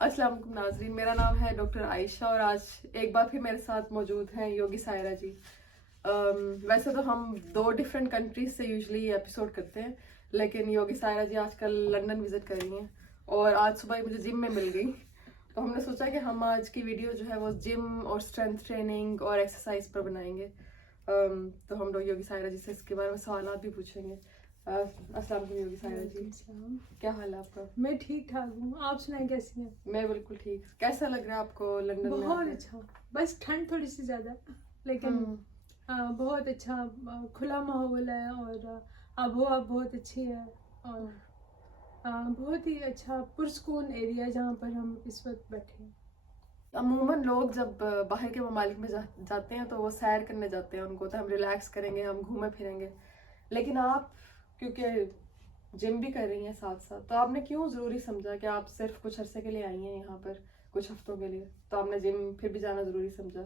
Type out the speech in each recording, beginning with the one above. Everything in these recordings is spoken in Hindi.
अस्सलाम वालेकुम नाज़रीन, मेरा नाम है डॉक्टर आयशा और आज एक बार फिर मेरे साथ मौजूद हैं योगी सायरा जी। वैसे तो हम 2 डिफरेंट कंट्रीज से यूजुअली एपिसोड करते हैं, लेकिन योगी सायरा जी आजकल लंदन विजिट कर रही हैं और आज सुबह ही मुझे जिम में मिल गई। तो हमने सोचा कि हम आज की वीडियो जो है वो जिम और स्ट्रेंथ ट्रेनिंग और एक्सरसाइज पर बनाएंगे। तो हम लोग योगी सायरा जी से इसके बारे में सवाल भी पूछेंगे। अस्सलाम वालेकुम योगी सायरा जी, क्या हाल है आपका? मैं ठीक ठाक हूँ, आप सुनाएं कैसी हैं? मैं बिल्कुल ठीक। कैसा लग रहा है आपको लंदन में बहुत आके? अच्छा, बस ठंड थोड़ी सी ज़्यादा, लेकिन बहुत अच्छा। खुला माहौल है और आबोहवा बहुत अच्छी है और बहुत ही अच्छा पुरस्कून एरिया है जहाँ पर हम इस वक्त बैठे हैं। अमूमन लोग जब बाहर के ममालिक में जाते हैं तो वो सैर करने जाते हैं, उनको तो हम रिलैक्स करेंगे, हम घूमे फिरेंगे। लेकिन आप क्योंकि जिम भी कर रही हैं साथ साथ, तो आपने क्यों ज़रूरी समझा कि आप सिर्फ कुछ अरसे के लिए आई हैं यहाँ पर कुछ हफ्तों के लिए, तो आपने जिम फिर भी जाना ज़रूरी समझा?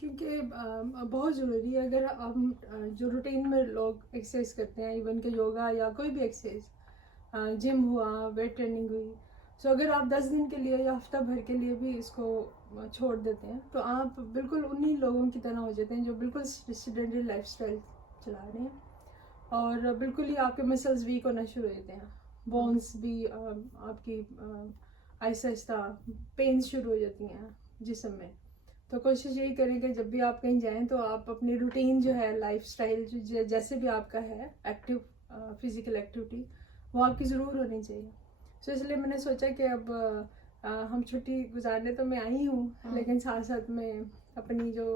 क्योंकि बहुत ज़रूरी है। अगर हम जो रूटीन में लोग एक्सरसाइज करते हैं, इवन के योगा या कोई भी एक्सरसाइज, जिम हुआ, वेट ट्रेनिंग हुई, सो अगर आप 10 दिन के लिए या हफ्ता भर के लिए भी इसको छोड़ देते हैं तो आप बिल्कुल उन्हीं लोगों की तरह हो जाते हैं जो बिल्कुल सेडेंटरी लाइफस्टाइल चला रहे हैं और बिल्कुल ही आपके मसल्स वीक होना शुरू हो जाते हैं, बोन्स भी आपकी आहिस्ता आहिस्ता पेन शुरू हो जाती हैं जिस्म में। तो कोशिश यही करें कि जब भी आप कहीं जाएं तो आप अपनी रूटीन जो है, लाइफस्टाइल जो जैसे भी आपका है, एक्टिव फिजिकल एक्टिविटी, वो आपकी ज़रूर होनी चाहिए। सो इसलिए मैंने सोचा कि अब हम छुट्टी गुजारने तो मैं आई हूँ, लेकिन साथ साथ में अपनी जो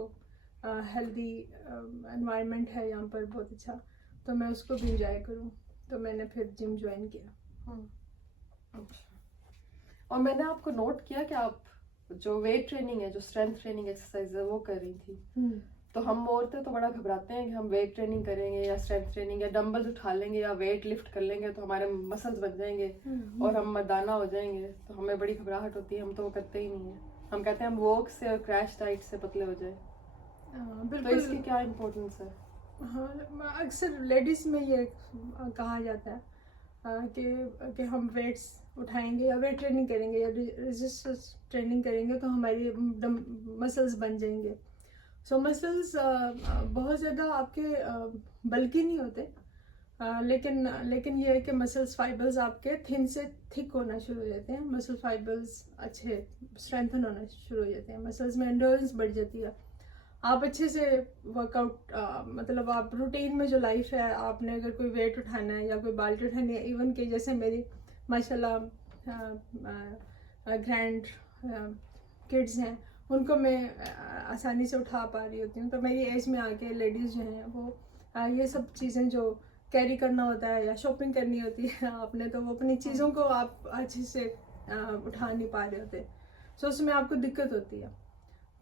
हेल्दी एनवायरनमेंट है यहाँ पर बहुत अच्छा, तो मैं उसको भी इंजॉय करूँ, तो मैंने फिर जिम ज्वाइन किया। अच्छा। और मैंने आपको नोट किया कि आप जो वेट ट्रेनिंग है, जो स्ट्रेंथ ट्रेनिंग एक्सरसाइज है वो कर रही थी। तो हम औरतें तो बड़ा घबराते हैं कि हम वेट ट्रेनिंग करेंगे या स्ट्रेंथ ट्रेनिंग या डंबल्स उठा लेंगे या वेट लिफ्ट कर लेंगे तो हमारे मसल्स बन जाएंगे और हम मर्दाना हो जाएंगे, तो हमें बड़ी घबराहट होती है, हम तो वो करते ही नहीं है। हम कहते हैं हम वॉक से और क्रैश डाइट से पतले हो जाए। तो इसकी क्या इम्पोर्टेंस है? हाँ, अक्सर लेडीज़ में ये कहा जाता है कि हम वेट्स उठाएंगे या वेट ट्रेनिंग करेंगे या रेजिस्टेंस ट्रेनिंग करेंगे तो हमारी मसल्स बन जाएंगे। सो मसल्स बहुत ज़्यादा आपके बल्कि नहीं होते, लेकिन ये है कि मसल्स फाइबर्स आपके थिन से थिक होना शुरू हो जाते हैं, मसल फाइबर्स अच्छे स्ट्रेंथन होना शुरू हो जाते हैं, मसल्स में एंड्योरेंस बढ़ जाती है। आप अच्छे से वर्कआउट, मतलब आप रूटीन में जो लाइफ है, आपने अगर कोई वेट उठाना है या कोई बाल्टी उठानी है, इवन कि जैसे मेरी माशाल्लाह ग्रैंड किड्स हैं, उनको मैं आसानी से उठा पा रही होती हूँ, तो मेरी एज में आके लेडीज़ जो हैं वो ये सब चीज़ें जो कैरी करना होता है या शॉपिंग करनी होती है आपने, तो वो अपनी चीज़ों को आप अच्छे से उठा नहीं पा रहे होते, सो उसमें आपको दिक्कत होती है।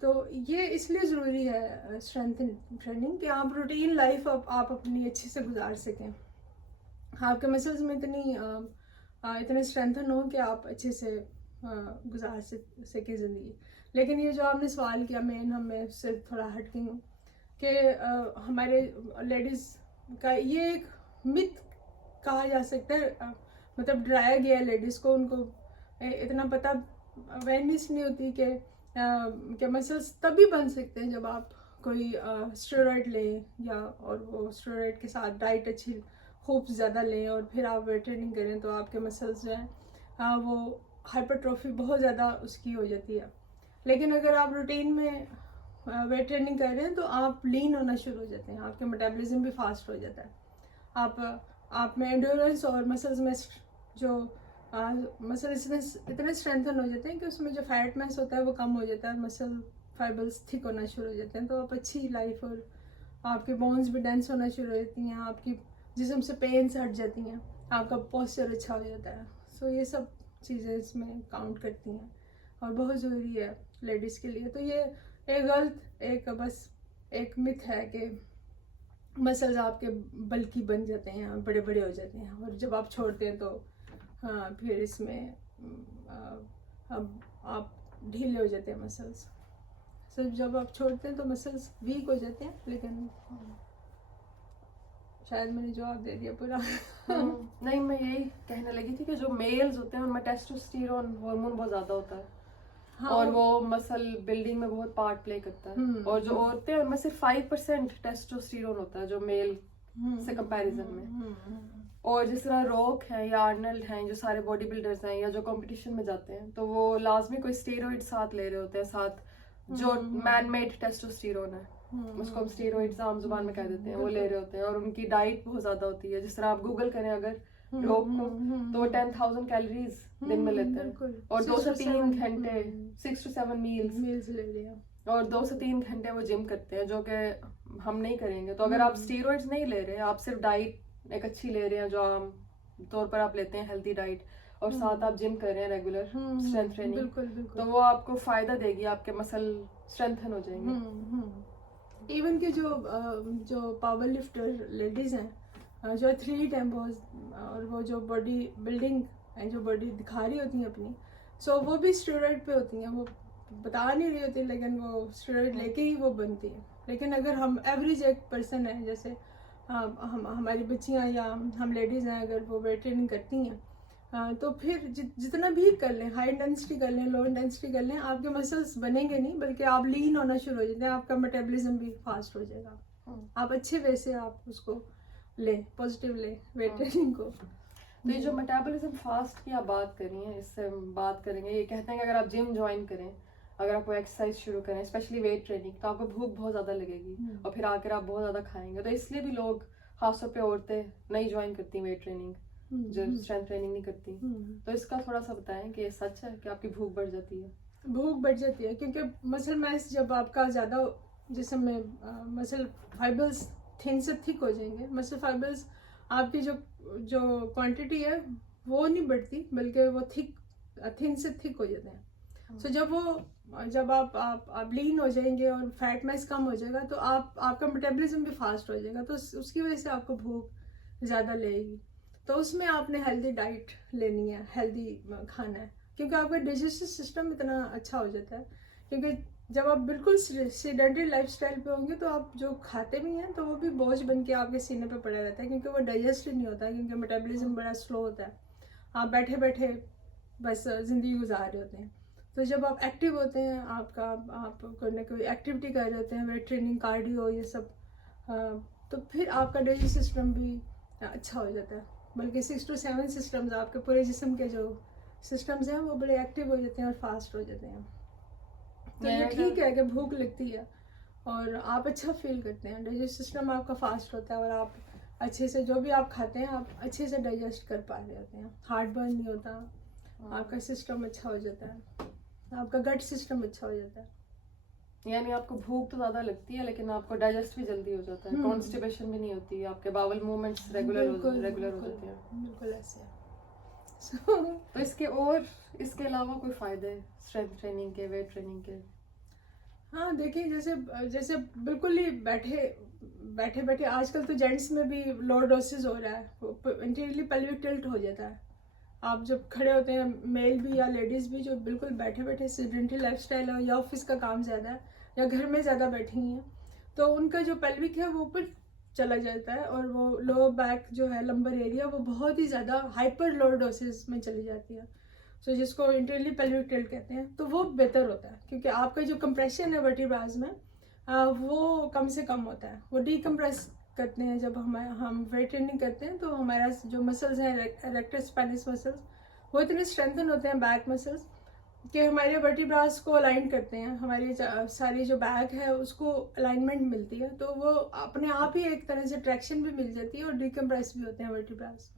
तो ये इसलिए ज़रूरी है स्ट्रेंथ ट्रेनिंग कि आप रूटीन लाइफ आप अपनी अच्छे से गुजार सकें, आपके मसल्स में इतने स्ट्रेंथन हो कि आप अच्छे से गुजार सकें ज़िंदगी। लेकिन ये जो आपने सवाल किया, मैं उससे थोड़ा हट गई हूँ कि हमारे लेडीज़ का ये एक मिथ कहा जा सकता है, मतलब डराया गया है लेडीज़ को, उनको इतना पता अवेयरनेस नहीं होती कि मसल्स तभी बन सकते हैं जब आप कोई स्टेरॉइड लें या और वो स्टेरॉइड के साथ डाइट अच्छी खूब ज़्यादा लें और फिर आप वेट ट्रेनिंग करें तो आपके मसल्स जो हैं वो हाइपरट्रॉफी बहुत ज़्यादा उसकी हो जाती है। लेकिन अगर आप रूटीन में वेट ट्रेनिंग कर रहे हैं तो आप लीन होना शुरू हो जाते हैं, आपके मेटाबॉलिज्म भी फास्ट हो जाता है, आप में एंड्योरेंस और मसल्स में जो मसल इतने स्ट्रेंथन हो जाते हैं कि उसमें जो फैट मैस होता है वो कम हो जाता है, मसल फाइबर्स थिक होना शुरू हो जाते हैं, तो आप अच्छी लाइफ और आपके बोन्स भी डेंस होना शुरू हो जाती हैं, आपकी जिस्म से पेन्स हट जाती हैं, आपका पोस्चर अच्छा हो जाता है। सो ये सब चीज़ें इसमें काउंट करती हैं और बहुत ज़रूरी है लेडीज़ के लिए। तो ये एक गलत बस एक मिथ है कि मसल्स आपके बल्कि बन जाते हैं, बड़े बड़े हो जाते हैं, और जब आप छोड़ते हैं तो हाँ फिर इसमें अब आप ढीले हो जाते हैं मसल्स। सिर्फ जब आप छोड़ते हैं तो मसल्स वीक हो जाते हैं, लेकिन शायद मैंने जवाब दे दिया पूरा। नहीं, मैं यही कहने लगी थी कि जो मेल्स होते हैं उनमें टेस्टोस्टेरोन हार्मोन बहुत ज़्यादा होता है, हाँ, और वो मसल बिल्डिंग में बहुत पार्ट प्ले करता है। और जो औरतें हैं उनमें सिर्फ 5% टेस्टोस्टेरोन होता है जो मेल से कंपैरिजन में। और जिस तरह रॉक है या आर्नल्ड हैं, जो सारे बॉडी बिल्डर्स हैं या जो कंपटीशन में जाते हैं, तो वो लाजमी कोई स्टेरॉइड साथ ले रहे होते हैं, साथ जो मैन मेड टेस्टोस्टेरोन है, उसको हम स्टेरॉइड्स आम जुबान में कह देते हैं, वो ले रहे होते हैं। और उनकी डाइट बहुत ज्यादा होती है। जिस तरह आप गूगल करें अगर रॉक को, तो वो 10,000 कैलोरीज दिन में लेते हैं और 2 से 3 घंटे 6 to 7 मील्स ले लिया, और 2 से 3 घंटे वो जिम करते हैं, जो कि हम नहीं करेंगे। तो अगर आप स्टेरॉइड्स नहीं ले रहे, आप सिर्फ डाइट एक अच्छी ले रहे हैं जो आम तौर पर आप लेते हैं, हेल्थी डाइट, और साथ आप जिम कर रहे हैं रेगुलर स्ट्रेंथ ट्रेनिंग, तो वो आपको फायदा देगी, आपके मसल स्ट्रेंथन हो जाएंगे। इवन के जो पावर लिफ्टर लेडीज हैं, जो 3 टेम्पोज और वो जो बॉडी बिल्डिंग जो बॉडी दिखा रही होती हैं अपनी, सो वो भी स्टेरॉइड पे होती हैं। वो बता नहीं रही होती, लेकिन वो स्टेरॉइड लेके ही वो बनती है। लेकिन अगर हम एवरेज एक पर्सन है, जैसे हम हमारी बच्चियां या हम लेडीज़ हैं, अगर वो वेट ट्रेनिंग करती हैं, तो फिर जितना भी कर लें, हाई इंटेंसिटी कर लें, लो इंटेंसिटी कर लें, आपके मसल्स बनेंगे नहीं, बल्कि आप लीन होना शुरू हो जाते हैं, आपका मेटाबॉलिज्म भी फास्ट हो जाएगा। आप अच्छे वे से आप उसको लें, पॉजिटिव लें वेट ट्रेनिंग को। तो ये जो मेटाबॉलिज्म फास्ट की आप बात कर रही हैं, इससे हम बात करेंगे। ये कहते हैं कि अगर आप जिम ज्वाइन करें, अगर आप कोई एक्सरसाइज शुरू करें, स्पेशली वेट ट्रेनिंग, तो आपको भूख बहुत ज़्यादा लगेगी और फिर आकर आप बहुत ज़्यादा खाएंगे। तो इसलिए भी लोग, खासतौर पे औरतें, नहीं ज्वाइन करती वेट ट्रेनिंग, जो स्ट्रेंथ ट्रेनिंग नहीं करती। तो इसका थोड़ा सा बताएं कि ये सच है कि आपकी भूख बढ़ जाती है? भूख बढ़ जाती है क्योंकि मसल मास जब आपका ज़्यादा जिस्म में मसल फाइबर्स थिन से थिक हो जाएंगे, मसल फाइबर्स आपकी जो क्वांटिटी है वो नहीं बढ़ती, बल्कि वो थिन से थिक हो जाते हैं। सो जब आप लीन हो जाएंगे और फैट मास कम हो जाएगा, तो आपका मेटाबॉलिज्म भी फास्ट हो जाएगा, तो उसकी वजह से आपको भूख ज़्यादा लगेगी। तो उसमें आपने हेल्दी डाइट लेनी है, हेल्दी खाना है, क्योंकि आपका डाइजेस्टिव सिस्टम इतना अच्छा हो जाता है। क्योंकि जब आप बिल्कुल सेडेंटरी लाइफस्टाइल पे होंगे, तो आप जो खाते भी हैं तो वो भी बोझ बन के आपके सीने पे पड़ा रहता है, क्योंकि वो डाइजेस्ट ही नहीं होता है, क्योंकि मेटाबॉलिज्म बड़ा स्लो होता है। आप बैठे बैठे बस ज़िंदगी गुजार रहे होते हैं। तो जब आप एक्टिव होते हैं, आप कोई ना कोई एक्टिविटी कर रहे होते हैं, वेट ट्रेनिंग, कार्डियो, ये सब, तो फिर आपका डाइजेस्टिव सिस्टम भी अच्छा हो जाता है। बल्कि 6 to 7 सिस्टम्स, आपके पूरे जिस्म के जो सिस्टम्स हैं वो बड़े एक्टिव हो जाते हैं और फास्ट हो जाते हैं। तो ये ठीक है कि भूख लगती है और आप अच्छा फील करते हैं, डाइजेस्ट सिस्टम आपका फास्ट होता है और आप अच्छे से जो भी आप खाते हैं आप अच्छे से डाइजेस्ट कर पा रहे होते हैं, हार्ट बर्न नहीं होता, आपका सिस्टम अच्छा हो जाता है, आपका गट सिस्टम अच्छा हो जाता है। यानी आपको भूख तो ज्यादा लगती है, लेकिन आपको डाइजेस्ट भी जल्दी हो जाता है, कॉन्स्टिपेशन भी नहीं होती, आपके बावल मूवमेंट्स रेगुलर हो जाते हैं। बिल्कुल ऐसे है। तो इसके अलावा कोई फायदे स्ट्रेंथ ट्रेनिंग के, वेट ट्रेनिंग के? हाँ देखिए, जैसे बिल्कुल ही बैठे आजकल तो जेंट्स में भी लो डोसेस हो रहा है, इंटीरियरली पेल्विक टिल्ट हो जाता है। आप जब खड़े होते हैं, मेल भी या लेडीज़ भी, जो बिल्कुल बैठे सेडेंटरी लाइफस्टाइल है या ऑफिस का काम ज़्यादा है या घर में ज़्यादा बैठी हैं, तो उनका जो पेल्विक है वो ऊपर चला जाता है और वो लोअर बैक जो है, लंबर एरिया, वो बहुत ही ज़्यादा हाइपर लो डोसेस में चली जाती है। सो जिसको इंटीरियरली पेल्विक टिल्ट कहते हैं, तो वो बेहतर होता है क्योंकि आपका जो कंप्रेशन है वर्टिब्रास में, वो कम से कम होता है। वो डीकम्प्रेस करते हैं जब हम वेट ट्रेनिंग करते हैं, तो हमारा जो मसल्स हैं, रेक्टस स्पैनिस मसल्स, वो इतने स्ट्रेंथन होते हैं, बैक मसल्स, कि हमारे वर्टिब्रास को अलाइन करते हैं, हमारी सारी जो बैक है उसको अलाइनमेंट मिलती है, तो वो अपने आप ही एक तरह से ट्रैक्शन भी मिल जाती है और डीकम्प्रेस भी होते हैं वर्टिब्रास।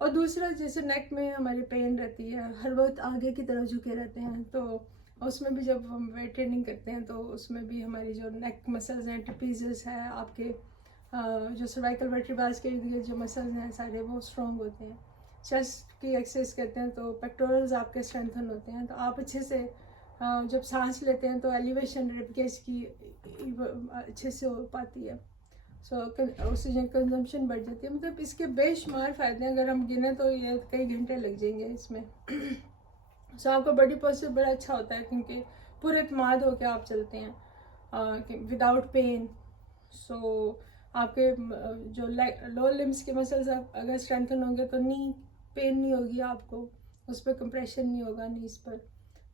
और दूसरा, जैसे नेक में हमारी पेन रहती है, हर वक्त आगे की तरफ झुके रहते हैं, तो उसमें भी जब हम वेट ट्रेनिंग करते हैं तो उसमें भी हमारी जो नेक मसल्स हैं, ट्रेपीजियस है, आपके जो सर्वाइकल वर्टिब्रास के इर्द गिर्द जो मसल्स हैं सारे, वो स्ट्रॉन्ग होते हैं। चेस्ट की एक्सरसाइज करते हैं तो पेक्टोरल्स आपके स्ट्रेंथन होते हैं, तो आप अच्छे से जब सांस लेते हैं तो एलिवेशन रिबकेज की अच्छे से हो पाती है। सो ऑक्सीजन कंजम्पशन बढ़ जाती है। मतलब इसके बेशुमार फ़ायदे हैं, अगर हम गिने तो ये कई घंटे लग जाएंगे इसमें। सो आपका बॉडी पोस्चर बड़ा अच्छा होता है क्योंकि पूरे इत्माद होकर आप चलते हैं विदाउट पेन। सो आपके जो लो लिम्स के मसल्स अगर स्ट्रेंथन होंगे तो नी पेन नहीं होगी आपको, उस पर कंप्रेशन नहीं होगा नीज पर,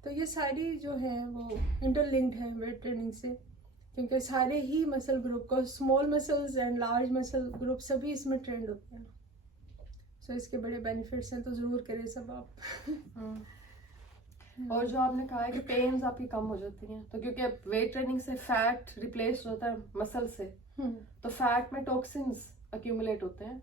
तो ये सारी जो है वो इंटरलिंक्ड है वेट ट्रेनिंग से, क्योंकि सारे ही मसल ग्रुप को, small muscles and large muscle group सभी इसमें ट्रेंड होते हैं। सो इसके बड़े बेनिफिट्स हैं, तो ज़रूर करें सब आप। और जो आपने कहा है कि पेन्स आपकी कम हो जाती हैं, तो क्योंकि वेट ट्रेनिंग से फैट रिप्लेस होता है मसल से, तो फैट में टॉक्सिन्स अक्यूमुलेट होते हैं।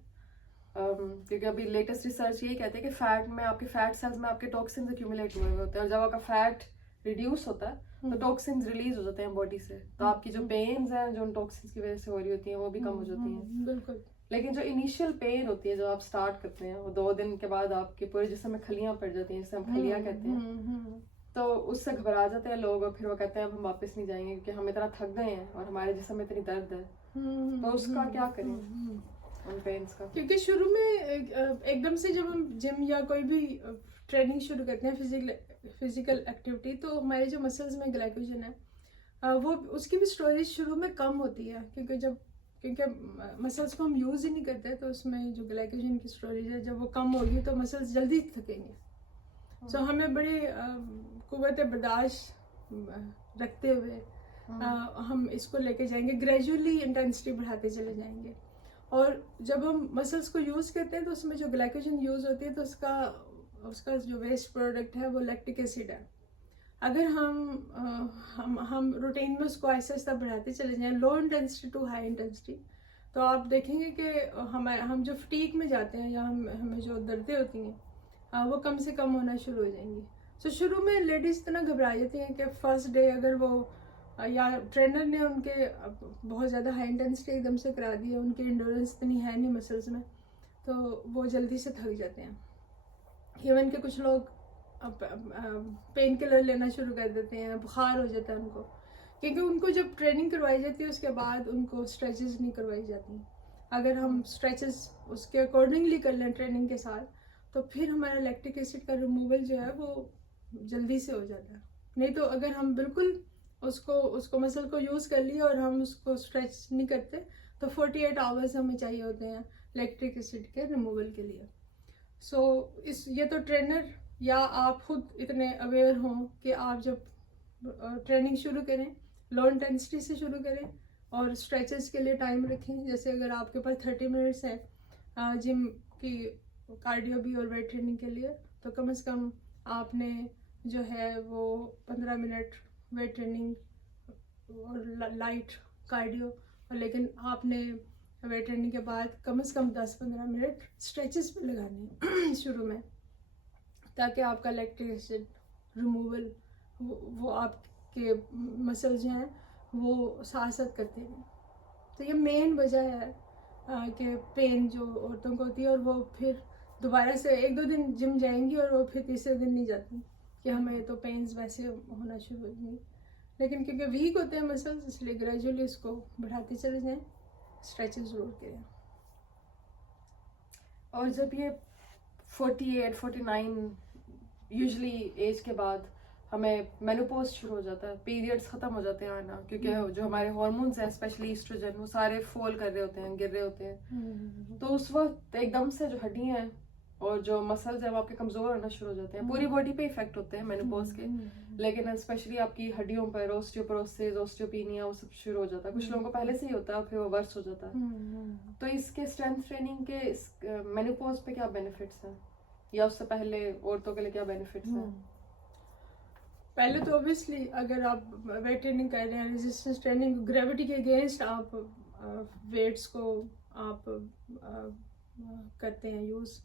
क्योंकि अभी लेटेस्ट रिसर्च यही कहते हैं कि फैट में, आपके फैट सेल्स में आपके टॉक्सिन्स अक्यूमुलेट हुए होते हैं, और जब आपका फैट रिड्यूस होता है तो टॉक्सिन्स रिलीज हो जाते हैं बॉडी से, तो आपकी जो पेन्स हैं जो उन टॉक्सिन्स की वजह से हो रही होती हैं वो भी कम हो जाती हैं। बिल्कुल। लेकिन जो इनिशियल पेन होती है जो आप स्टार्ट करते हैं, वो 2 दिन के बाद आपके पूरे जिस्म में खलियां पड़ जाती हैं, जिसे हम खलियां कहते हैं, तो उससे घबरा जाते हैं लोग, और फिर वो कहते हैं अब हम वापस नहीं जाएंगे क्योंकि हम इतना थक गए हैं और हमारे जिस्म में इतनी दर्द है। तो उसका क्या करें उन पेन्स का? क्योंकि शुरू में एकदम से जब हम जिम या कोई भी ट्रेनिंग शुरू करते हैं, फिजिकल एक्टिविटी, तो हमारे जो मसल्स में ग्लाइकोजन है वो उसकी भी स्टोरेज शुरू में कम होती है, क्योंकि मसल्स को हम यूज़ ही नहीं करते, तो उसमें जो ग्लाइकोजन की स्टोरेज है जब वो कम होगी तो मसल्स जल्दी थकेंगे। सो हमें बड़ी कुव्वत बर्दाश्त रखते हुए हम इसको लेके जाएंगे, ग्रेजुअली इंटेंसिटी बढ़ाते चले जाएंगे। और जब हम मसल्स को यूज़ करते हैं तो उसमें जो ग्लाइकोजन यूज़ होती है तो उसका जो वेस्ट प्रोडक्ट है वो लैक्टिक एसिड है। अगर हम रूटीन में उसको ऐसा ऐसा बढ़ाते चले जाएं, low intensity to high intensity, तो आप देखेंगे कि हम जो फटीक में जाते हैं या हमें जो दर्दें होती हैं वो कम से कम होना शुरू हो जाएंगी। तो शुरू में लेडीज़ इतना घबरा जाती हैं कि फर्स्ट डे अगर वो या ट्रेनर ने उनके बहुत ज़्यादा हाई इंटेंसिटी एकदम से करा दी है, उनकी इंडोरेंस इतनी है नहीं मसल्स में, तो वो जल्दी से थक जाते हैं। इवन के कुछ लोग पेन किलर लेना शुरू कर देते हैं, बुखार हो जाता है उनको, क्योंकि उनको जब ट्रेनिंग करवाई जाती है उसके बाद उनको स्ट्रेचेस नहीं करवाई जाती। अगर हम स्ट्रेचेस उसके अकॉर्डिंगली कर लें ट्रेनिंग के साथ, तो फिर हमारा लैक्टिक एसिड का रिमूवल जो है वो जल्दी से हो जाता है। नहीं तो अगर हम बिल्कुल उसको मसल को यूज़ कर लिया और हम उसको स्ट्रेच नहीं करते, तो 48 आवर्स हमें चाहिए होते हैं लैक्टिक एसिड के रिमूवल के लिए। सो ये तो ट्रेनर या आप खुद इतने अवेयर हों कि आप जब ट्रेनिंग शुरू करें लो इंटेंसिटी से शुरू करें और स्ट्रेचेस के लिए टाइम रखें। जैसे अगर आपके पास 30 मिनट्स है जिम की कार्डियो भी और वेट ट्रेनिंग के लिए, तो कम से कम आपने जो है वो 15 मिनट वेट ट्रेनिंग और लाइट कार्डियो, और लेकिन आपने वेट ट्रेनिंग के बाद कम से कम 10-15 मिनट स्ट्रेचेस पे लगाने शुरू में, ताकि आपका लैक्टिक एसिड रिमूवल वो आपके मसल्स जो हैं वो साथ साथ करते हैं। तो ये मेन वजह है कि पेन जो औरतों को होती है, और वो फिर दोबारा से 1-2 दिन जिम जाएंगी और वो फिर तीसरे दिन नहीं जाती कि हमें तो पेन्स वैसे होना शुरू हो जाएंगी। लेकिन क्योंकि वीक होते हैं मसल्स, इसलिए ग्रेजुअली इसको बढ़ाते चले जाएं, स्ट्रेचेस ज़रूर करें। और जब ये 48-49 यूजुअली एज के बाद हमें मेनोपॉज शुरू हो जाता है, पीरियड्स ख़त्म हो जाते हैं आना, क्योंकि जो हमारे हार्मोन्स हैं स्पेशली ईस्ट्रोजन वो सारे फॉल कर रहे होते हैं, गिर रहे होते हैं, तो उस वक्त एकदम से जो हड्डियाँ हैं और जो मसल्स हैं वो आपके कमज़ोर होना शुरू हो जाते हैं। पूरी बॉडी पे इफेक्ट होते हैं मेनोपॉज के, लेकिन स्पेशली आपकी हड्डियों पर ऑस्टियोपोरोसिस, ऑस्टियोपेनिया वो सब शुरू हो जाता है। कुछ लोगों को पहले से ही होता है, फिर वो वर्स हो जाता है। तो इसके स्ट्रेंथ ट्रेनिंग के मेनोपॉज पे क्या बेनिफिट्स हैं, या उससे पहले औरतों के लिए क्या बेनिफिट्स हैं? पहले तो ऑब्वियसली अगर आप वेट ट्रेनिंग कर रहे हैं, रेजिस्टेंस ट्रेनिंग, ग्रेविटी के अगेंस्ट आप वेट्स को आप करते हैं यूज़,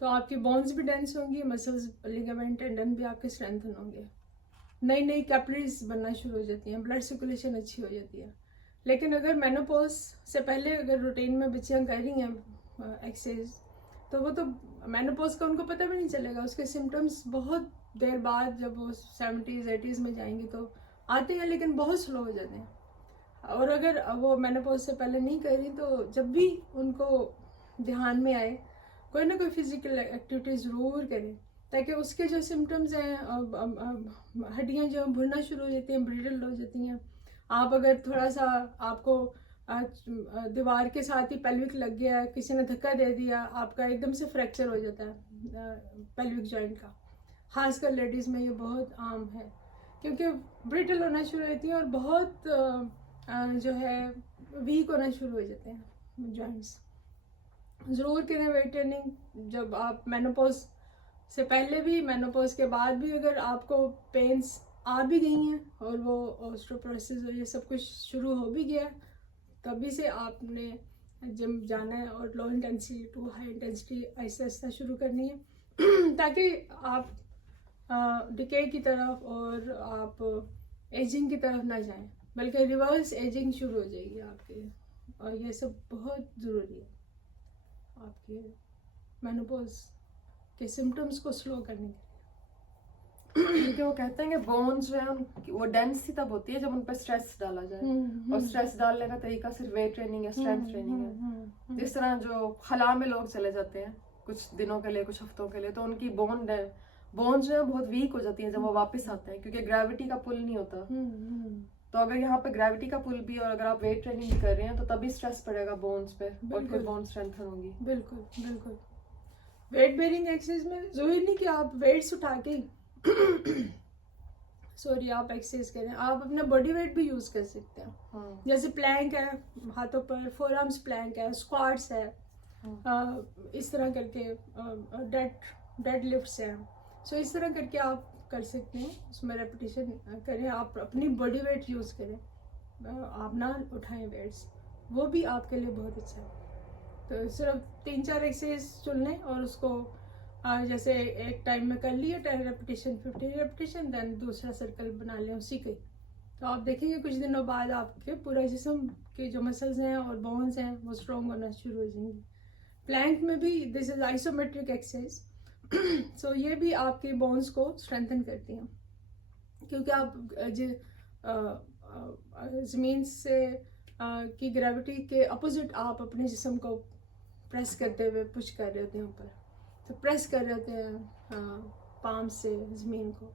तो आपकी बोन्स भी डेंस होंगी, मसल्स, लिगामेंट, टेंडन भी आपके स्ट्रेंथन होंगे, नई नई कैपिलरीज बनना शुरू हो जाती हैं, ब्लड सर्कुलेशन अच्छी हो जाती है। लेकिन अगर मेनोपॉज से पहले अगर रूटीन में बच्चियाँ कर रही हैं एक्सरसाइज, तो वो तो मेनोपॉज का उनको पता भी नहीं चलेगा। उसके सिम्टम्स बहुत देर बाद जब वो 70s-80s में जाएंगी तो आते हैं, लेकिन बहुत स्लो हो जाते हैं। और अगर वो मेनोपॉज से पहले नहीं कर रही, तो जब भी उनको ध्यान में आए कोई ना कोई फिजिकल एक्टिविटी ज़रूर करें, ताकि उसके जो सिम्टम्स हैं, हड्डियाँ जो भुनना शुरू हो जाती हैं, ब्रिटल हो जाती हैं। आप अगर थोड़ा सा आपको दीवार के साथ ही पेल्विक लग गया, किसी ने धक्का दे दिया, आपका एकदम से फ्रैक्चर हो जाता है पेल्विक जॉइंट का। खासकर लेडीज़ में ये बहुत आम है, क्योंकि ब्रिटल होना शुरू होती है और बहुत जो है वीक होना शुरू हो जाते हैं जॉइंट्स। ज़रूर करें वेट ट्रेनिंग, जब आप मेनोपॉज से पहले भी, मेनोपॉज के बाद भी अगर आपको पेन्स आ भी गई हैं और वो ऑस्टियोपोरोसिस और ये सब कुछ शुरू हो भी गया, तभी से आपने जिम जाना है और low intensity to high intensity ऐसा ऐसा शुरू करनी है ताकि आप डिके की तरफ और आप एजिंग की तरफ ना जाएं, बल्कि रिवर्स एजिंग शुरू हो जाएगी आपके। और ये सब बहुत ज़रूरी है आपके मेनोपॉज के सिम्टम्स को स्लो करने के लिए। क्योंकि वो कहते हैं कि बोन्स जो है वो डेंस ही तब होती है जब उन पर स्ट्रेस डाला जाए, और स्ट्रेस डालने का तरीका सिर्फ वेट ट्रेनिंग या स्ट्रेंथ ट्रेनिंग है। जिस तरह जो खला में लोग चले जाते हैं कुछ दिनों के लिए, कुछ हफ्तों के लिए, तो उनकी बोन जो है बहुत वीक हो जाती है जब वो वापस आते हैं, क्योंकि ग्रेविटी का पुल नहीं होता। तो अगर यहाँ पे ग्रेविटी का पुल भी और अगर आप वेट ट्रेनिंग भी कर रहे हैं तो तभी स्ट्रेस पड़ेगा बोन्स पे और फिर बोन स्ट्रेंथन होगी। बिल्कुल बिल्कुल। वेट बेयरिंग एक्सरसाइज में जरूरी नहीं कि आप वेट्स उठा के आप एक्सरसाइज करें, आप अपना बॉडी वेट भी यूज कर सकते हैं। हाँ। जैसे प्लैंक है हाथों पर, फोर आर्म्स प्लैंक है, स्क्वाट्स है, इस तरह करके डेड लिफ्ट्स हैं। सो इस तरह करके आप कर सकते हैं, उसमें रेपिटेशन करें, आप अपनी बॉडी वेट यूज़ करें, आप ना उठाएं वेट्स, वो भी आपके लिए बहुत अच्छा है। तो सिर्फ 3-4 एक्सरसाइज चुन लें और उसको जैसे एक टाइम में कर लिए 10 रेपिटेशन 15 रेपिटेशन, देन दूसरा सर्कल बना लें उसी के। तो आप देखेंगे कुछ दिनों बाद आपके पूरा जिस्म के जो मसल्स हैं और बोन्स हैं वो स्ट्रॉन्ग होना शुरू हो जाएंगे। प्लैंक में भी दिस इज आइसोमेट्रिक एक्सरसाइज, सो ये भी आपके बोन्स को स्ट्रेंथन करती हैं, क्योंकि आप ज़मीन से की ग्रेविटी के अपोजिट आप अपने जिस्म को प्रेस करते हुए पुश कर रहे होते हैं ऊपर, तो प्रेस कर रहे होते हैं पाम से ज़मीन को।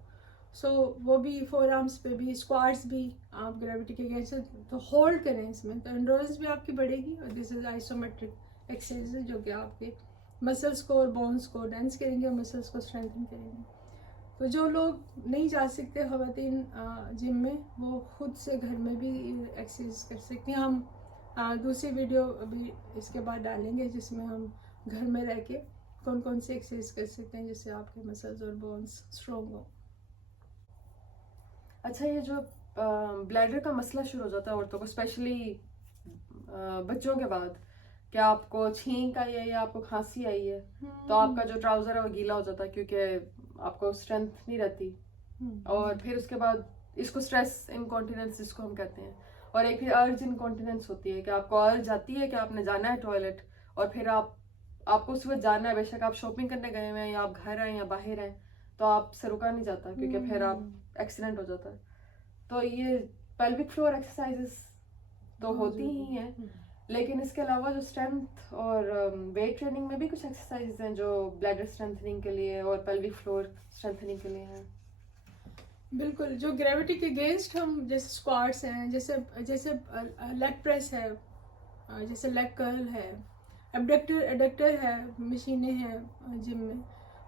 सो वो भी फोर आर्म्स पे भी, स्क्वाट्स भी आप ग्रेविटी के अगेंस्ट तो होल्ड करें इसमें, तो एंड्योरेंस भी आपकी बढ़ेगी। और दिस इज आइसोमेट्रिक एक्सरसाइज जो कि आपके मसल्स को और बोन्स को डेंस करेंगे और मसल्स को स्ट्रेंथन करेंगे। तो जो लोग नहीं जा सकते ख़वातीन जिम में, वो खुद से घर में भी एक्सरसाइज कर सकते हैं। हम दूसरी वीडियो अभी इसके बाद डालेंगे जिसमें हम घर में रह के कौन कौन से एक्सरसाइज कर सकते हैं जिससे आपके मसल्स और बोन्स स्ट्रॉन्ग हो। अच्छा, ये जो ब्लैडर का मसला शुरू हो जाता है औरतों को, स्पेशली बच्चों के बाद, क्या आपको छींक आई है या आपको खांसी आई है, तो आपका जो ट्राउजर है वो गीला हो जाता है क्योंकि आपको स्ट्रेंथ नहीं रहती। और फिर उसके बाद इसको स्ट्रेस इनकॉन्टिनेंस जिसको हम कहते हैं, और एक फिर अर्ज इनकॉन्टिनेंस होती है कि आपको अर्ज आती है कि आपने जाना है टॉयलेट, और फिर आपको उस वक्त जाना है, बेशक आप शॉपिंग करने गए हुए हैं या आप घर आए या बाहर हैं, तो आपसे रुका नहीं जाता क्योंकि फिर आप एक्सीडेंट हो जाता है। तो ये पेल्विक फ्लोर एक्सरसाइजेस तो होती ही हैं, लेकिन इसके अलावा जो स्ट्रेंथ और वेट ट्रेनिंग में भी कुछ एक्सरसाइजेस हैं जो ब्लैडर स्ट्रेंथनिंग के लिए और पेल्विक फ्लोर स्ट्रेंथनिंग के लिए हैं। बिल्कुल, जो ग्रेविटी के अगेंस्ट हम, जैसे स्क्वाट्स हैं, जैसे लेग प्रेस है, जैसे लेग कर्ल है, एडक्टर है, मशीनें हैं जिम में,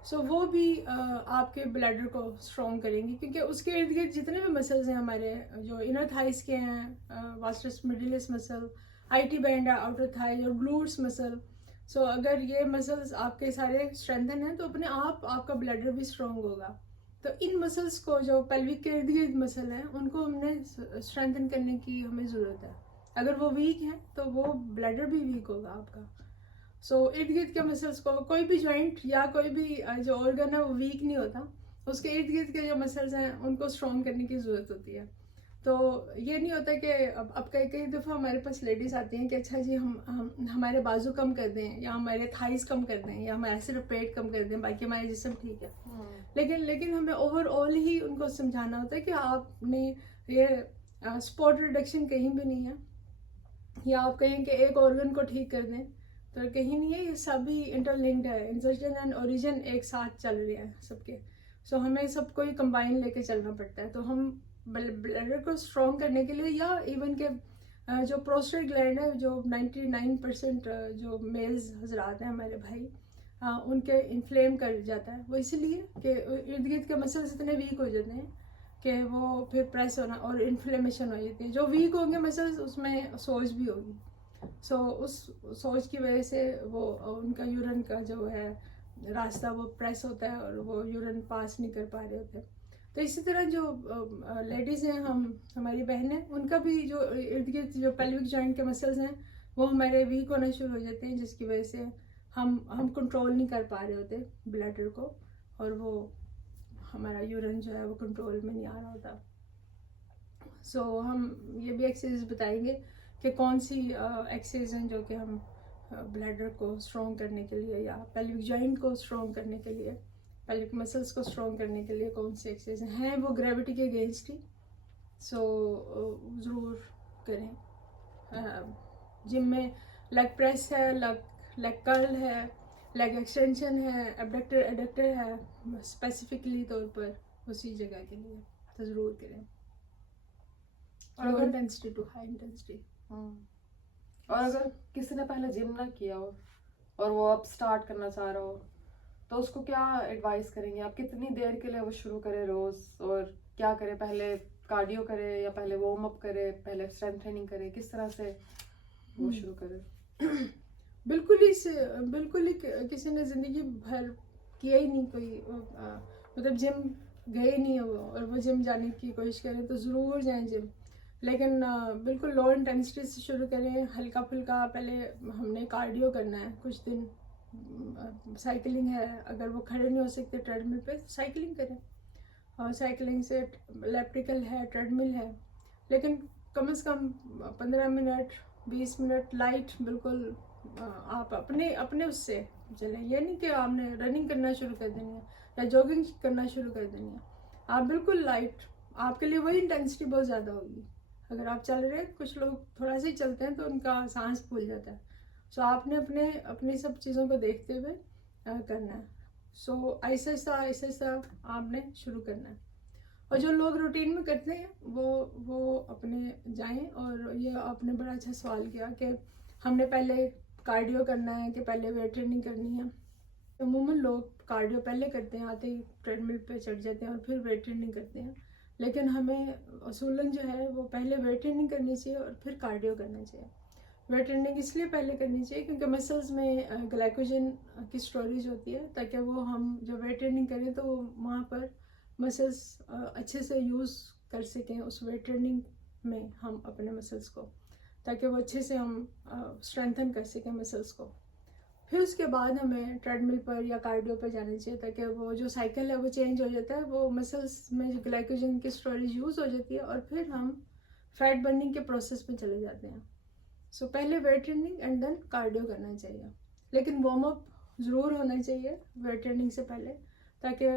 सो वो भी आपके ब्लैडर को स्ट्रॉन्ग करेंगी, क्योंकि उसके इर्द गिर्द जितने भी मसल्स हैं हमारे, जो इनर थाइस के हैं, वास्टस मिडिलिस मसल, IT बैंड है, आउटर थाई और ग्लूट्स मसल, सो अगर ये मसल्स आपके सारे स्ट्रेंथन हैं तो अपने आप आपका ब्लैडर भी स्ट्रॉन्ग होगा। तो इन मसल्स को, जो पेल्विक के इर्द गिर्द मसल हैं, उनको हमने स्ट्रेंथन करने की हमें ज़रूरत है। अगर वो वीक हैं तो वो ब्लैडर भी वीक होगा आपका। सो इर्द गिर्द के मसल्स को, कोई भी जॉइंट या कोई भी जो ऑर्गन है वो वीक नहीं होता, उसके इर्द गिर्द के जो मसल्स हैं उनको स्ट्रॉन्ग करने की ज़रूरत होती है। तो ये नहीं होता कि अब कई दफ़ा हमारे पास लेडीज़ आती हैं कि अच्छा जी हम हमारे बाजू कम कर दें या हमारे थाइस कम कर दें या हमारे सिर्फ पेट कम कर दें, बाकी हमारे जिस्म ठीक है। लेकिन हमें ओवरऑल ही उनको समझाना होता है कि आपने ये स्पॉट रिडक्शन कहीं भी नहीं है, या आप कहें कि एक ऑर्गन को ठीक कर दें, तो कहीं नहीं है, ये सभी इंटरलिंक्ड है, इंसर्शन एंड ओरिजिन एक साथ चल रहे हैं सबके। सो हमें सबको ही कंबाइन लेके चलना पड़ता है। तो हम ब्लैडर को स्ट्रॉन्ग करने के लिए, या इवन के जो प्रोस्टेट ग्लैंड है, जो 99% जो मेल्स हजरात हैं हमारे भाई, उनके इन्फ्लेम कर जाता है। वो इसलिए कि इर्द गिर्द के मसल्स इतने वीक हो जाते हैं कि वो फिर प्रेस होना और इन्फ्लेमेशन हो जाती है। जो वीक होंगे मसल्स उसमें सोज भी होगी। सो उस सोज की वजह से वो उनका यूरिन का जो है रास्ता वो प्रेस होता है और वो यूरिन पास नहीं कर पा रहे होते। तो इसी तरह जो लेडीज़ हैं, हमारी बहनें, उनका भी जो इर्द गिर्द जो पेल्विक जॉइंट के मसल्स हैं वो हमारे वीक होना शुरू हो जाते हैं, जिसकी वजह से हम कंट्रोल नहीं कर पा रहे होते ब्लैडर को, और वो हमारा यूरिन जो है वो कंट्रोल में नहीं आ रहा होता। सो हम ये भी एक्सरसाइज बताएंगे कि कौन सी एक्सरसाइज हैं जो कि हम ब्लैडर को स्ट्रॉन्ग करने के लिए या पेल्विक जॉइंट को स्ट्रॉन्ग करने के लिए, पेल्विक मसल्स को स्ट्रॉन्ग करने के लिए कौन सी एक्सरसाइज हैं। वो ग्रेविटी के अगेंस्ट ही, सो ज़रूर करें। जिम में लेग प्रेस है, लेग कर्ल है, लेग एक्सटेंशन है, एबडक्टर एडक्टर है, स्पेसिफिकली तौर पर उसी जगह के लिए, तो ज़रूर करें। Low intensity to high intensity. और अगर किसी ने पहले जिम ना किया हो और वो अब स्टार्ट करना चाह रहा हो, तो उसको क्या एडवाइस करेंगे आप? कितनी देर के लिए वो शुरू करे रोज, और क्या करे? पहले कार्डियो करे या पहले वार्म अप करे, पहले स्ट्रेंथ ट्रेनिंग करे? किस तरह से वो शुरू करे? बिल्कुल ही किसी ने जिंदगी भर किया ही नहीं, कोई मतलब जिम गए नहीं हो और वो जिम जाने की कोशिश करें तो ज़रूर जाएं जिम, लेकिन बिल्कुल लो इंटेंसिटी से शुरू करें, हल्का फुल्का। पहले हमने कार्डियो करना है कुछ दिन, साइकिलिंग है, अगर वो खड़े नहीं हो सकते ट्रेडमिल पे तो साइकिलिंग करें, और साइकिलिंग से इलेक्ट्रिकल है, ट्रेडमिल है, लेकिन कम से कम 15 मिनट 20 मिनट लाइट, बिल्कुल आप अपने उससे चलें। ये नहीं कि आपने रनिंग करना शुरू कर देनी है या जॉगिंग करना शुरू कर देनी है, आप बिल्कुल लाइट, आपके लिए वही इंटेंसिटी बहुत ज़्यादा होगी। अगर आप चल रहे हैं, कुछ लोग थोड़ा सा ही चलते हैं तो उनका सांस फूल जाता है। सो आपने अपनी सब चीज़ों को देखते हुए करना है। सो ऐसा ऐसा आपने शुरू करना है। और जो लोग रूटीन में करते हैं वो अपने जाएं। और ये आपने बड़ा अच्छा सवाल किया कि हमने पहले कार्डियो करना है कि पहले वेट ट्रेनिंग करनी है। अमूमन लोग कार्डियो पहले करते हैं, आते ही ट्रेडमिल पे चढ़ जाते हैं और फिर वेट ट्रेनिंग करते हैं, लेकिन हमें असूलन जो है वो पहले वेट ट्रेनिंग करनी चाहिए और फिर कार्डियो करना चाहिए। वेट ट्रेनिंग इसलिए पहले करनी चाहिए क्योंकि मसल्स में ग्लाइकोजन की स्टोरेज होती है, ताकि वो हम जब वेट ट्रेनिंग करें तो वहाँ पर मसल्स अच्छे से यूज़ कर सकें उस वेट ट्रेनिंग में हम अपने मसल्स को, ताकि वो अच्छे से हम स्ट्रेंथन कर सकें मसल्स को। फिर उसके बाद हमें ट्रेडमिल पर या कार्डियो पर जाना चाहिए, ताकि वो जो साइकिल है वो चेंज हो जाता है, वो मसल्स में जो ग्लाइकोजन की स्टोरेज यूज़ हो जाती है और फिर हम फैट बर्निंग के प्रोसेस में चले जाते हैं। सो पहले weight training and then cardio करना चाहिए, लेकिन वार्म अप ज़रूर होना चाहिए वेट ट्रेनिंग से पहले, ताकि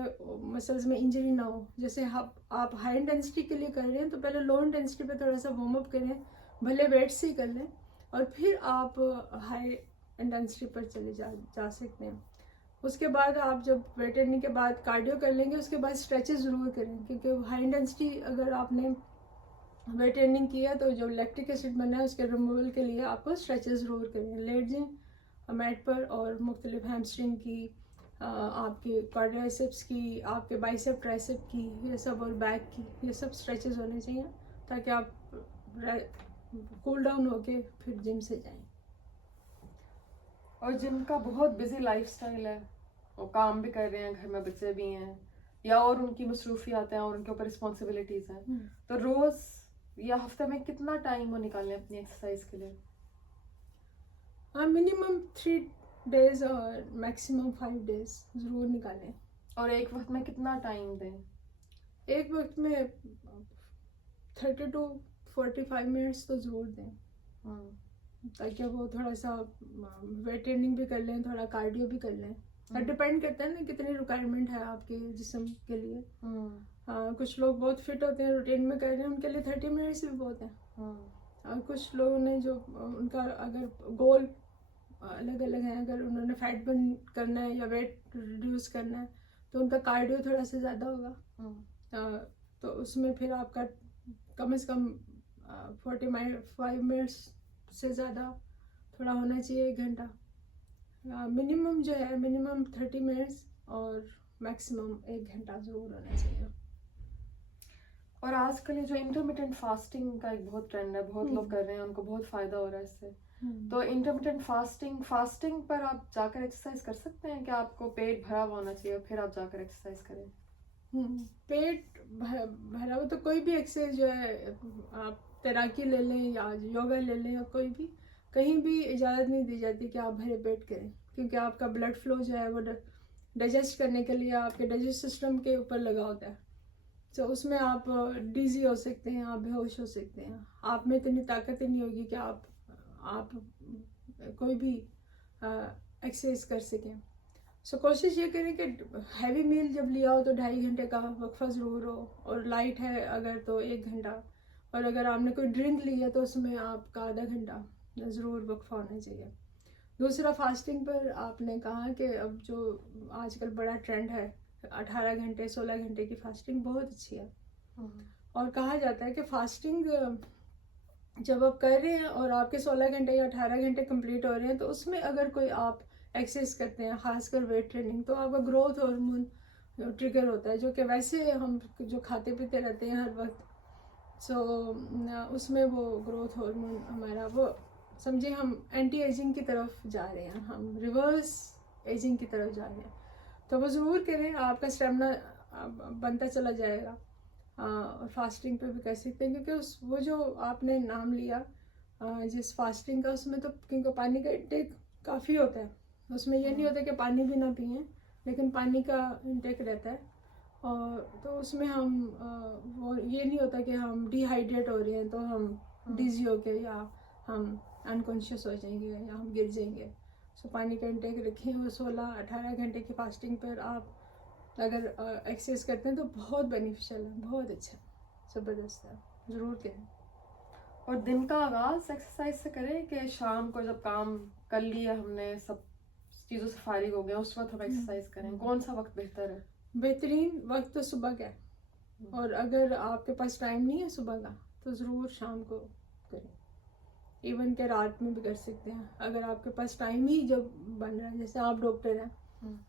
मसल्स में इंजरी ना हो। जैसे आप हाई इंटेंसिटी के लिए कर रहे हैं तो पहले लो इंटेंसिटी पे थोड़ा सा वार्म अप करें, भले वेट से ही कर लें, और फिर आप हाई इंटेंसिटी पर चले जा सकते हैं। उसके बाद आप जब वेट ट्रेनिंग के बाद कार्डियो कर लेंगे, उसके बाद स्ट्रेचेस ज़रूर करें, क्योंकि हाई इंटेंसिटी अगर आपने वेट ट्रेनिंग किया तो जो लैक्टिक एसिड बना है उसके रिमूवल के लिए आपको स्ट्रेचेस ज़रूर करें। लेट जाएं मैट पर और मुख्तलिफ हैमस्ट्रिंग की, आपके क्वाड्राइसेप्स की, आपके बाइसेप ट्राइसेप की, ये सब, और बैक की, ये सब स्ट्रेचेस होने चाहिए ताकि आप कूल डाउन होके फिर जिम से जाएं। और जिनका बहुत बिजी लाइफस्टाइल है, वो काम भी कर रहे हैं, घर में बच्चे भी हैं, या और उनकी मसरूफियात हैं और उनके ऊपर रिस्पॉन्सिबिलिटीज हैं, तो रोज या हफ्ते में कितना टाइम वो निकालें अपनी एक्सरसाइज के लिए? मिनिमम 3 days और मैक्सिमम 5 days ज़रूर निकालें। और एक वक्त में कितना टाइम दें? एक वक्त में 30 to 45 मिनट्स तो ज़रूर दें, ताकि वो थोड़ा सा वेट ट्रेनिंग भी कर लें, थोड़ा कार्डियो भी कर लें। डिपेंड करता है ना कितनी रिक्वायरमेंट है आपके जिस्म के लिए। कुछ लोग बहुत फिट होते हैं, रूटीन में कर रहे हैं, उनके लिए 30 मिनट्स भी बहुत है। और कुछ लोगों ने जो उनका अगर गोल अलग अलग है, अगर उन्होंने फैट बर्न करना है या वेट रिड्यूस करना है तो उनका कार्डियो थोड़ा सा ज़्यादा होगा। तो उसमें फिर आपका कम से कम 45 मिनट्स से ज़्यादा थोड़ा होना चाहिए, 1 घंटा। मिनिमम जो है मिनिमम 30 मिनट्स और मैक्सिमम 1 घंटा ज़रूर होना चाहिए। और आजकल ये जो इंटरमिटेंट फास्टिंग का एक बहुत ट्रेंड है, बहुत लोग कर रहे हैं, उनको बहुत फायदा हो रहा है इससे। तो इंटरमिटेंट फास्टिंग पर आप जाकर एक्सरसाइज कर सकते हैं कि आपको पेट भरा हुआ होना चाहिए फिर आप जाकर एक्सरसाइज करें? पेट भरा हुआ तो कोई भी एक्सरसाइज जो है, आप तैराकी ले लें या योगा ले लें या कोई भी, कहीं भी इजाज़त नहीं दी जाती कि आप भरे पेट करें, क्योंकि आपका ब्लड फ्लो जो है वो डाइजेस्ट करने के लिए आपके डाइजेस्ट सिस्टम के ऊपर लगा होता है। तो उसमें आप डिजी हो सकते हैं, आप बेहोश हो सकते हैं, आप में इतनी ताकत ही नहीं होगी कि आप कोई भी एक्सरसाइज कर सकें। सो कोशिश ये करें कि हैवी मील जब लिया हो तो 2.5 घंटे का वक्फा ज़रूर हो, और लाइट है अगर तो 1 घंटा, और अगर आपने कोई ड्रिंक ली है तो उसमें आपका आधा घंटा ज़रूर वक्फा होना चाहिए। दूसरा, फास्टिंग पर आपने कहा कि अब जो आजकल बड़ा ट्रेंड है 18 घंटे 16 घंटे की फास्टिंग बहुत अच्छी है। और कहा जाता है कि फास्टिंग जब आप कर रहे हैं और आपके 16 घंटे या 18 घंटे कंप्लीट हो रहे हैं, तो उसमें अगर कोई आप एक्सरसाइज करते हैं, खासकर वेट ट्रेनिंग, तो आपका ग्रोथ हार्मोन ट्रिगर होता है, जो कि वैसे हम जो खाते पीते रहते हैं हर वक्त, सो उसमें वो ग्रोथ हार्मोन हमारा वो समझे हम एंटी एजिंग की तरफ जा रहे हैं, हम रिवर्स एजिंग की तरफ जा रहे हैं। तो वो ज़रूर करें, आपका स्टेमिना बनता चला जाएगा। और फास्टिंग पे भी कर सकते हैं, क्योंकि वो जो आपने नाम लिया जिस फास्टिंग का, उसमें तो क्योंकि पानी का इंटेक काफ़ी होता है, उसमें ये नहीं होता कि पानी भी ना पिएं, लेकिन पानी का इंटेक रहता है। और तो उसमें हम वो ये नहीं होता कि हम डिहाइड्रेट हो रहे हैं तो हम डिजी हो के या हम अनकॉन्शियस हो जाएंगे या हम गिर जाएंगे। सो पानी का इंटेक रखें। वो 16-18 घंटे की फास्टिंग पर आप अगर एक्सरसाइज करते हैं तो बहुत बेनिफिशियल है, बहुत अच्छा है, ज़बरदस्त है, ज़रूर करें। और दिन का आगाज एक्सरसाइज से करें कि शाम को जब काम कर लिया हमने, सब चीज़ों से फारिग हो गया, उस वक्त हम एक्सरसाइज करें? कौन सा वक्त बेहतर है? बेहतरीन वक्त तो सुबह का है, और अगर आपके पास टाइम नहीं है सुबह का तो ज़रूर शाम को करें। इवन के रात में भी कर सकते हैं अगर आपके पास टाइम ही जब बन रहा है। जैसे आप डॉक्टर हैं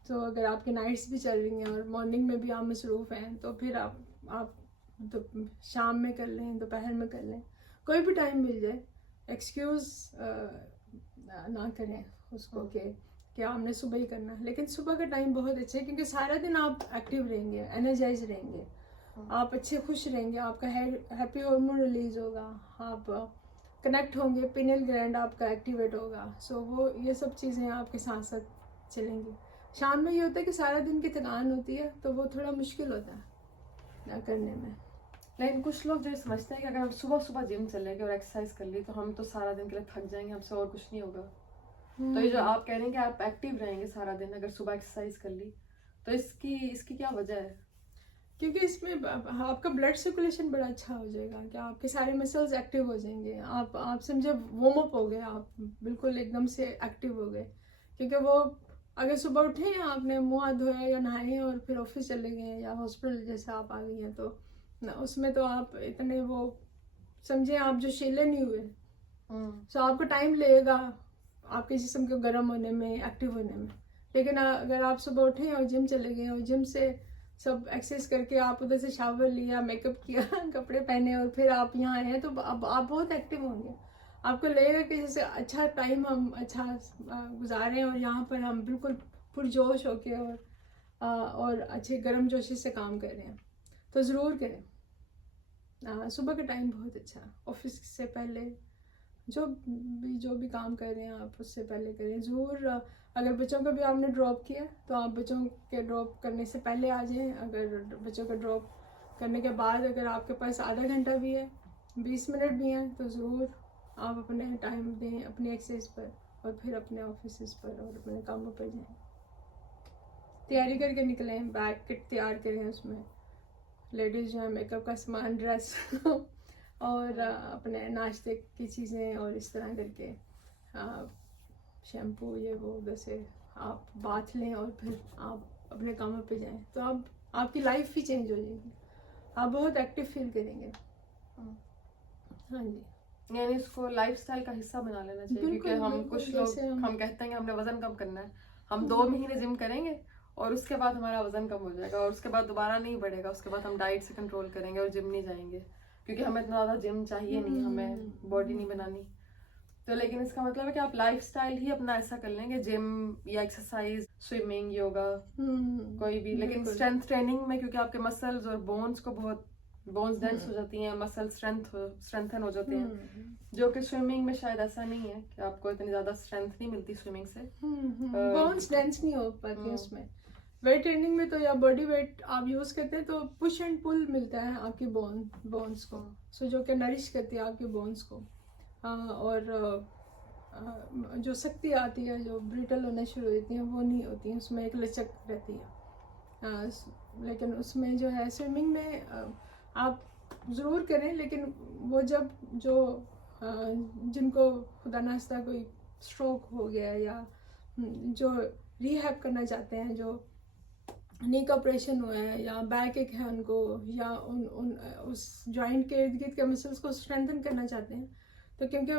तो अगर आपकी नाइट्स भी चल रही हैं और मॉर्निंग में भी आप मसरूफ़ हैं, तो फिर आप तो शाम में कर लें, दोपहर में कर लें, कोई भी टाइम मिल जाए। एक्सक्यूज़ ना करें उसको कि आपने सुबह ही करना है। लेकिन सुबह का टाइम बहुत अच्छा है, क्योंकि सारा दिन आप एक्टिव रहेंगे, एनर्जाइज रहेंगे, आप अच्छे खुश रहेंगे, आपका हैप्पी हार्मोन रिलीज होगा, आप कनेक्ट होंगे, पिनियल ग्लैंड आपका एक्टिवेट होगा। सो वो ये सब चीज़ें आपके साथ साथ चलेंगी। शाम में ये होता है कि सारा दिन की थकान होती है, तो वो थोड़ा मुश्किल होता है ना करने में। लेकिन कुछ लोग जो समझते हैं कि अगर हम सुबह सुबह जिम चले गए और एक्सरसाइज कर ली तो हम तो सारा दिन के लिए थक जाएंगे, हमसे और कुछ नहीं होगा। तो ये जो आप कह रहे हैं कि आप एक्टिव रहेंगे सारा दिन अगर सुबह एक्सरसाइज कर ली, तो इसकी क्या वजह है? क्योंकि इसमें आपका ब्लड सर्कुलेशन बड़ा अच्छा हो जाएगा, कि आपके सारे मसल्स एक्टिव हो जाएंगे, आप समझे वार्म अप हो गए, आप बिल्कुल एकदम से एक्टिव हो गए। क्योंकि वो अगर सुबह उठे आपने मुँह हाथ धोया या नहाए और फिर ऑफिस चले गए या हॉस्पिटल जैसे आप आ गई हैं, तो उसमें तो आप इतने वो समझे आप जो शीले नहीं हुए। सो आपको टाइम लगेगा आपके जिस्म को गर्म होने में, एक्टिव होने में। लेकिन अगर आप सुबह उठे और जिम चले गए और जिम से सब एक्सरसाइज करके आप उधर से शावर लिया, मेकअप किया, कपड़े पहने और फिर आप यहाँ आए हैं, तो अब आप बहुत एक्टिव होंगे। आपको लगेगा कि जैसे अच्छा टाइम हम अच्छा गुजारे हैं और यहाँ पर हम बिल्कुल पुरजोश होके और अच्छे गर्म जोशी से काम कर रहे हैं। तो ज़रूर करें। सुबह का टाइम बहुत अच्छा, ऑफिस से पहले जो भी काम कर रहे हैं आप उससे पहले करें ज़रूर। अगर बच्चों को भी आपने ड्रॉप किया तो आप बच्चों के ड्रॉप करने से पहले आ जाएं। अगर बच्चों का ड्रॉप करने के बाद अगर आपके पास आधा घंटा भी है, 20 मिनट भी हैं, तो ज़रूर आप अपने टाइम दें अपने एक्सरसाइज पर और फिर अपने ऑफिस पर और अपने कामों पर जाएं। तैयारी करके निकलें, बैग किट तैयार करें, उसमें लेडीज़ जो है मेकअप का सामान, ड्रेस और अपने नाश्ते की चीज़ें, और इस तरह करके शैम्पू ये वो उधर से आप बाथ लें और फिर आप अपने कामों पे जाएं। तो आप आपकी लाइफ ही चेंज हो जाएगी, आप बहुत एक्टिव फील करेंगे। हाँ जी। यानी इसको लाइफस्टाइल का हिस्सा बना लेना चाहिए, बिल्कुल, क्योंकि हम बिल्कुल, कुछ लोग जैसे हम कहते हैं कि हमने वजन कम करना है, हम 2 महीने जिम करेंगे और उसके बाद हमारा वजन कम हो जाएगा और उसके बाद दोबारा नहीं बढ़ेगा, उसके बाद हम डाइट से कंट्रोल करेंगे और जिम नहीं जाएंगे, क्योंकि हमें इतना ज़्यादा जिम चाहिए नहीं, हमें बॉडी नहीं बनानी। तो लेकिन इसका मतलब है कि आप लाइफस्टाइल ही अपना ऐसा कर लेंगे, जिम या एक्सरसाइज, स्विमिंग, योगा, कोई भी, लेकिन बिल्कुल। स्ट्रेंथ ट्रेनिंग में, क्योंकि आपके मसल्स और बोन्स को बहुत बोन्स डेंस हो जाती हैं, मसल स्ट्रेंथन हो जाते हैं, जो कि स्विमिंग में शायद ऐसा नहीं है कि आपको इतनी ज्यादा स्ट्रेंथ नहीं मिलती स्विमिंग से। बोन्स डेंस नहीं हो पाती है उसमें। वेट ट्रेनिंग में तो या बॉडी वेट आप यूज करते हैं तो पुश एंड पुल मिलता है आपकी बोन्स को, सो जो कि नरिश करती है आपके बोन्स को। और जो शक्ति आती है, जो ब्रिटल होना शुरू होती है, वो नहीं होती है, उसमें एक लचक रहती है। लेकिन उसमें जो है स्विमिंग में आप ज़रूर करें, लेकिन वो जब जो जिनको खुदा नाश्ता कोई स्ट्रोक हो गया या जो रिहैब करना चाहते हैं, जो नी का ऑपरेशन हुआ है या बैक एक है उनको, या उस जॉइंट के इर्द गिर्द के मसल्स को स्ट्रेंथन करना चाहते हैं, तो क्योंकि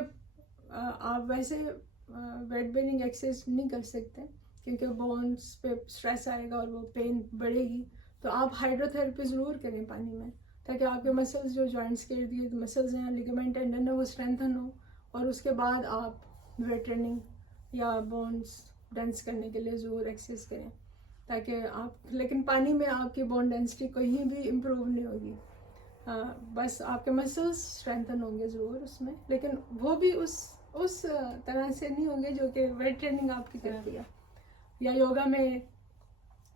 आप वैसे वेट बेरिंग एक्सरसाइज नहीं कर सकते क्योंकि बोन्स पे स्ट्रेस आएगा और वो पेन बढ़ेगी, तो आप हाइड्रोथेरेपी ज़रूर करें पानी में, ताकि आपके मसल्स जो जॉइंट्स के इर्द गिर्द मसल्स हैं, लिगामेंट टेंडन है, वो स्ट्रेंथन हो, और उसके बाद आप वेट ट्रेनिंग या बोन्स डेंस करने के लिए ज़रूर एक्सरसाइज करें, ताकि आप, लेकिन पानी में आपकी बोन डेंसिटी कहीं भी इम्प्रूव नहीं होगी। बस आपके मसल्स स्ट्रेंथन होंगे ज़रूर उसमें, लेकिन वो भी उस तरह से नहीं होंगे जो कि वेट ट्रेनिंग आपकी करती है। या योगा में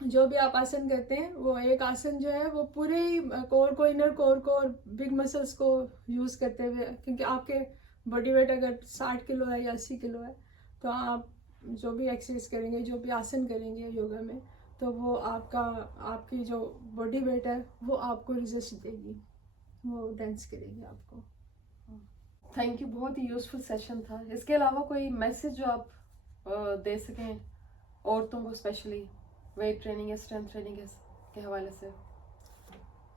जो भी आप आसन करते हैं, वो एक आसन जो है वो पूरे ही कोर को, इनर कोर को और बिग मसल्स को यूज़ करते हुए, क्योंकि आपके बॉडी वेट अगर 60 किलो है या 80 किलो है, तो आप जो भी एक्सरसाइज करेंगे, जो भी आसन करेंगे योगा में, तो वो आपकी जो बॉडी वेट है वो आपको रिजल्ट देगी, वो डांस करेगी आपको। थैंक यू, बहुत ही यूजफुल सेशन था। इसके अलावा कोई मैसेज जो आप दे सकें औरतों को, स्पेशली वेट ट्रेनिंग या स्ट्रेंथ ट्रेनिंग के हवाले से?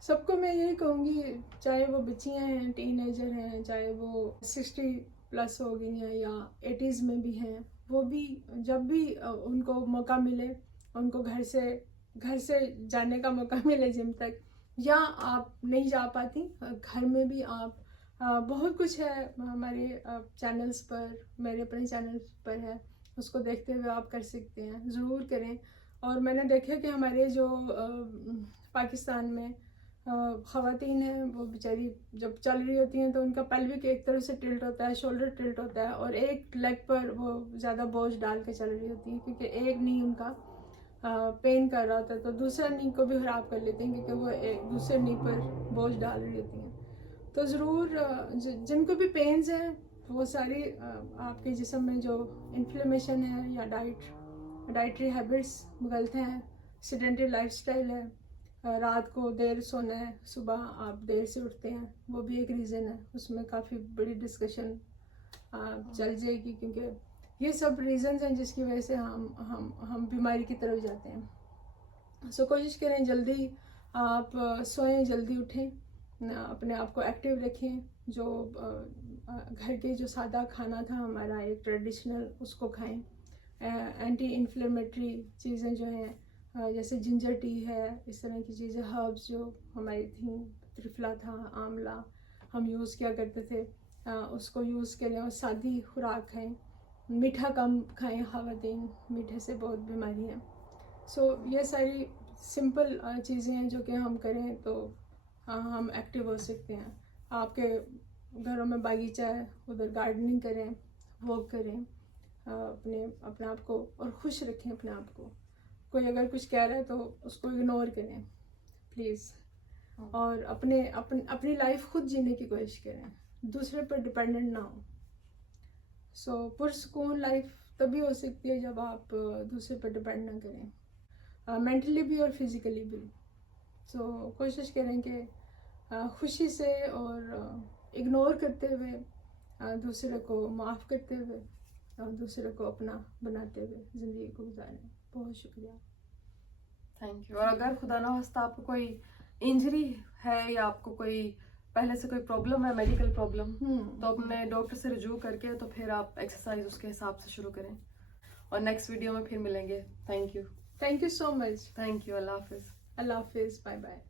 सबको मैं यही कहूँगी, चाहे वो बच्चियाँ हैं, टीनेजर हैं, चाहे वो 60 प्लस हो गई हैं या 80s में भी हैं, वो भी जब भी उनको मौका मिले, उनको घर से जाने का मौका मिले जिम तक, या आप नहीं जा पाती, घर में भी आप बहुत कुछ है हमारे चैनल्स पर, मेरे अपने चैनल पर है, उसको देखते हुए आप कर सकते हैं, ज़रूर करें। और मैंने देखा कि हमारे जो पाकिस्तान में ख़वातीन हैं, वो बेचारी जब चल रही होती हैं तो उनका पेल्विक एक तरफ से टिल्ट होता है, शोल्डर टिल्ट होता है, और एक लेग पर वो ज़्यादा बोझ डाल के चल रही होती है, क्योंकि एक नी उनका पेन कर रहा होता है, तो दूसरा नी को भी ख़राब कर लेते हैं क्योंकि वो एक दूसरे नी पर बोझ डाल रही होती हैं। तो ज़रूर जिनको भी पेन्स हैं, वो सारी आपके जिस्म में जो इन्फ्लेमेशन है या डाइटरी हैबिट्स गलत हैं, सेडेंटरी लाइफस्टाइल है, रात को देर सोना है, सुबह आप देर से उठते हैं, वो भी एक रीज़न है। उसमें काफ़ी बड़ी डिस्कशन चल जाएगी, क्योंकि ये सब रीज़न्स हैं जिसकी वजह से हम बीमारी की तरफ जाते हैं। सो कोशिश करें जल्दी आप सोएं, जल्दी उठें, अपने आप को एक्टिव रखें, जो घर के जो सादा खाना था हमारा एक ट्रेडिशनल, उसको खाएं। एंटी इन्फ्लेमेटरी चीज़ें जो हैं, जैसे जिंजर टी है, इस तरह की चीज़ें, हर्ब्स जो हमारी थी, त्रिफला था, आंवला हम यूज़ किया करते थे, उसको यूज़ करें, और सादी खुराक खाएं, मीठा कम खाएं, ख़वातीन मीठे से बहुत बीमारी हैं। सो ये सारी सिंपल चीज़ें हैं जो कि हम करें तो हम एक्टिव हो सकते हैं। आपके घरों में बागीचा है, उधर गार्डनिंग करें, वॉक करें, अपने आप को और खुश रखें अपने आप को। कोई अगर कुछ कह रहा है तो उसको इग्नोर करें प्लीज़, और अपनी लाइफ खुद जीने की कोशिश करें, दूसरे पर डिपेंडेंट ना हो। सो पुरसुकून लाइफ तभी हो सकती है जब आप दूसरे पर डिपेंड ना करें, मेंटली भी और फिज़िकली भी। सो कोशिश करें कि खुशी से और इग्नोर करते हुए, दूसरे को माफ़ करते हुए और दूसरे को अपना बनाते हुए ज़िंदगी को गुजारें। बहुत शुक्रिया, थैंक यू। और अगर खुदा ना खास्ता आपको कोई इंजरी है या आपको कोई पहले से कोई प्रॉब्लम है, मेडिकल प्रॉब्लम, हम्म। तो अपने डॉक्टर से रिव्यू करके तो फिर आप एक्सरसाइज उसके हिसाब से शुरू करें। और नेक्स्ट वीडियो में फिर मिलेंगे। Thank you thank you so much. अल्लाह हाफिज। अल्लाह हाफिज, बाय बाय।